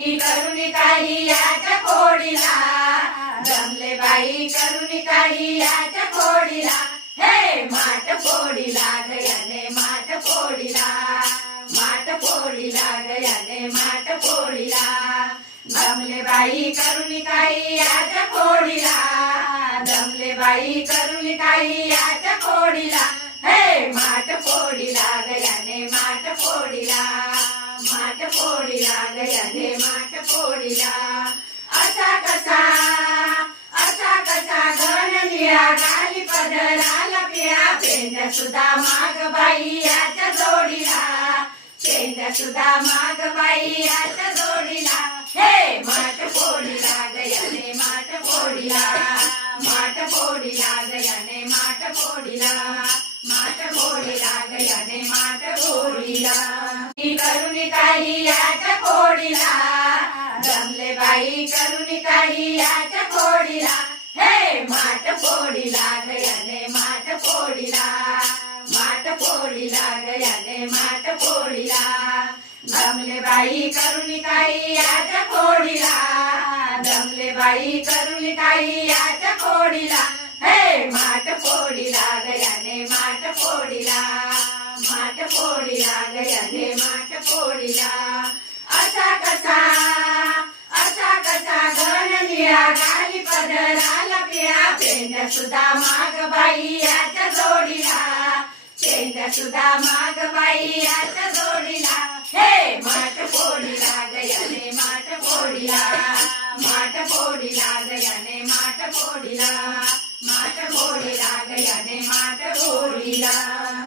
करुणी काही याच्या खोडीला, जमले बाई करुणी काही याच्या खोडीला, हे माठ फोडीला गयाने माठ फोडीला, माठ फोडीला गयाने माठ फोडीला, जमले बाई करुणी काही याच्या खोडीला, जमले बाई करुणी काही याच्या खोडीला, हे माठ फोडीला गयाने माठ फोडीला, माठ फोडीला गयाने माठ फोडीला, असा कसा घन निळा गाली पदराला पिळा, पेंड्या सुद्धा माग बाई याच्या जोडीला, पेंड्या सुद्धा माग बाई याच्या जोडीला, हे माठ फोडीला गयाने माठ फोडीला, माठ फोडीला गयाने माठ फोडीला, माठ फोडीला गयाने माठ फोडीला, करुणी काही याच्या खोडीला, जमले बाई करुणी काही याच्या खोडीला, हे माठ फोडीला गयाने माठ फोडीला, माठ फोडीला गयाने माठ फोडीला, जमले बाई करुणी काही याच्या खोडीला, जमले बाई करुणी काही याच्या खोडीला, हे माठ फोडीला गयाने माठ फोडीला, माठ फोडीला गयाने माठ फोडीला, असा कसा घन निळा गाली पदराला पिळा, पेंड्या सुद्धा माग बाई याच्या जोडीला, पेंड्या सुद्धा माग बाई याच्या जोडीला, हे माठ फोडीला